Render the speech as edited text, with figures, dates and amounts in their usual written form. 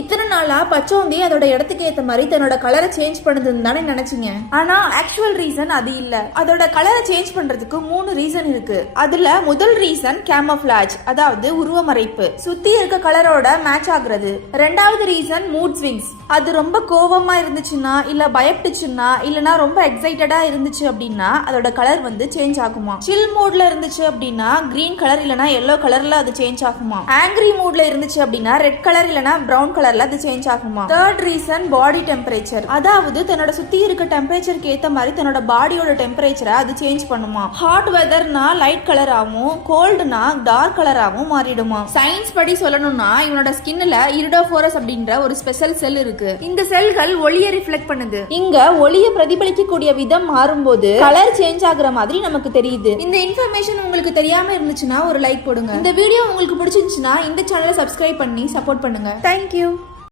இத்தனை நாளா பச்சோந்தி அதோட இடத்துக்கு ஏத்த மாதிரி தன்னோட கலரை சேஞ்ச் பண்ணுதுன்னு தானே நினைச்சீங்க. ஆனா ஆக்சுவல் ரீசன் அது இல்ல. அதோட கலரை சேஞ்ச் பண்றதுக்கு 3 ரீசன் இருக்கு. அதுல முதல் ரீசன் கேமோஃபிளாஜ், அதாவது உருவமறைப்பு, சுத்தி இருக்க கலரோட மேட்ச் ஆகுறது. ரெண்டாவது ரீசன் மூட் ஸ்விங்ஸ், அது ரொம்ப கோவமா இருந்துச்சுன்னா இல்ல பயப்பட்டுச்சுன்னா இல்லனா ரொம்ப எக்ஸைட்டடா இருந்துச்சு அப்படின்னா அதோட கலர் வந்து சேஞ்ச் ஆகுமா. சில் மூட்ல இருந்துச்சு அப்படின்னா கிரீன் கலர் இல்லனா எல்லோ கலர்ல அது சேஞ்ச் ஆகுமா. ஆங்கிரி மூட்ல இருந்துச்சு அப்படின்னா ரெட் கலர் இல்லனா பிரவுன் கலர்ல அது சேஞ்ச் ஆகுமா. தேர்ட் ரீசன் பாடி டெம்பரேச்சர், அதாவது தன்னோட சுத்தி இருக்க டெம்பரேச்சருக்கு ஏத்த மாதிரி தன்னோட பாடியோட டெம்பரேச்சரை அது சேஞ்ச் பண்ணுமா. ஹாட் வெதர்னா லைட் கலர் ஆகும், கோல்டுனா டார்க் கலர் ஆகும் மாறிடுமா. சயின்ஸ் படி சொல்லணும்னா இவனோட ஸ்கின்ல இரிடோஃபோரஸ் அப்படின்ற ஒரு ஸ்பெஷல் செல் இருக்கு. இந்த செல்கள் ஒளியை ரிஃப்ளெக்ட் பண்ணுது. இங்க ஒளியை பிரதிபலிக்கக்கூடிய விதம் மாறும்போது கலர் சேஞ்ச் ஆகுற மாதிரி நமக்கு தெரியுது. இந்த இன்ஃபர்மேஷன் உங்களுக்கு தெரியாம இருந்துச்சுன்னா ஒரு லைக் போடுங்க. இந்த வீடியோ உங்களுக்கு பிடிச்சிருந்துச்சுன்னா இந்த சேனலை சப்ஸ்கிரைப் பண்ணி சப்போர்ட் பண்ணுங்க. தேங்க்யூ.